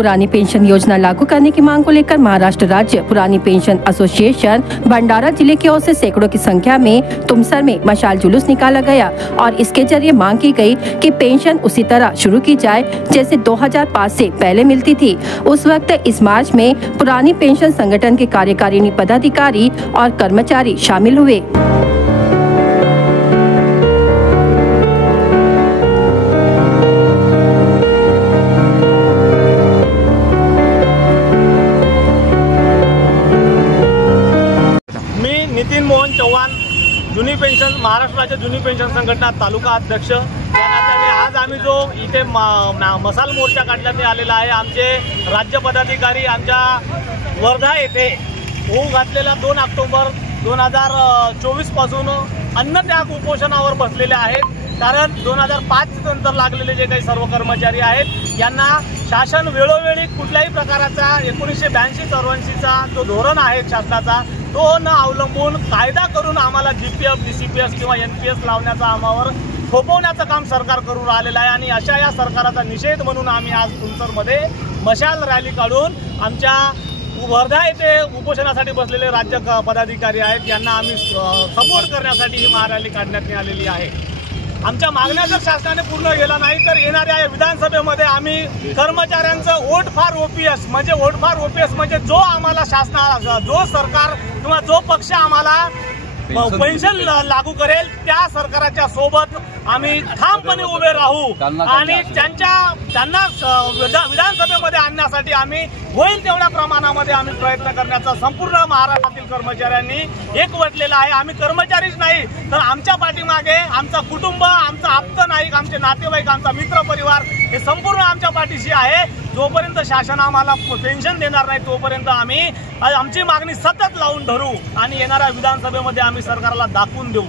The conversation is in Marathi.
पुरानी पेंशन योजना लागू करने की मांग को लेकर महाराष्ट्र राज्य पुरानी पेंशन एसोसिएशन भंडारा जिले की ओर से सैकड़ों की संख्या में तुमसर में मशाल जुलूस निकाला गया और इसके जरिए मांग की गई कि पेंशन उसी तरह शुरू की जाए जैसे 2005 से पहले मिलती थी। उस वक्त इस मार्च में पुरानी पेंशन संगठन के कार्यकारिणी पदाधिकारी और कर्मचारी शामिल हुए। नितीन मोहन चव्हाण, जुनी पेंशन महाराष्ट्र राज्य जुनी पेंशन संघटना तालुका अध्यक्ष या नात्याने आज आम्ही जो इथे मसाल मोर्चा काढण्यात आलेला आहे, आमचे राज्य पदाधिकारी आमच्या वर्धा येथे होऊ घातलेला 2 ऑक्टोबर 2024 पासून अन्नत्याग उपोषणावर बसलेले आहेत। कारण 2005 नंतर लागलेले जे काही सर्व कर्मचारी आहेत यांना शासन वेळोवेळी कुठल्याही प्रकारचा 1982-84चा जो धोरण आहे शासनाचा तो न अवलंबून कायदा करून आम्हाला जीपीएफ, डीसीपीएस किंवा एनपीएस लावण्याचा आम्हावर थोपवण्याचं काम सरकार करून राहिलेलं आहे आणि अशा या सरकारचा निषेध म्हणून आम्ही आज तुमसरमध्ये मशाल रॅली काढून आमच्या वर्धा येथे उपोषणासाठी बसलेले राज्य पदाधिकारी आहेत यांना आम्ही सपोर्ट करण्यासाठी ही महारॅली काढण्यात आलेली आहे। आमच्या मागण्या जर शासनाने पूर्ण केला नाही तर येणाऱ्या विधानसभेमध्ये आम्ही कर्मचाऱ्यांचं वोट फॉर ओपीएस म्हणजे जो आम्हाला शासना जो सरकार किंवा जो पक्ष आम्हाला पेन्शन लागू करेल त्या सरकारच्या सोबत आम्ही ठामपणे उभे राहू आणि त्यांना विधानसभेमध्ये आणण्यासाठी आम्ही होईल तेवढ्या प्रमाणामध्ये आम्ही प्रयत्न करण्याचा संपूर्ण महाराष्ट्रातील कर्मचाऱ्यांनी एकवटलेला आहे। आम्ही कर्मचारीच नाही तर आमच्या पाठीमागे आमचा कुटुंब, आमचा आप्त नाईक, आमचे नातेवाईक, आमचा मित्र परिवार हे संपूर्ण आमच्या पाठीशी आहे। जोपर्यंत शासन आम्हाला पेन्शन देणार नाही तोपर्यंत आम्ही आमची मागणी सतत लावून धरू आणि येणाऱ्या विधानसभेमध्ये आम्ही सरकारला दाखवून देऊ।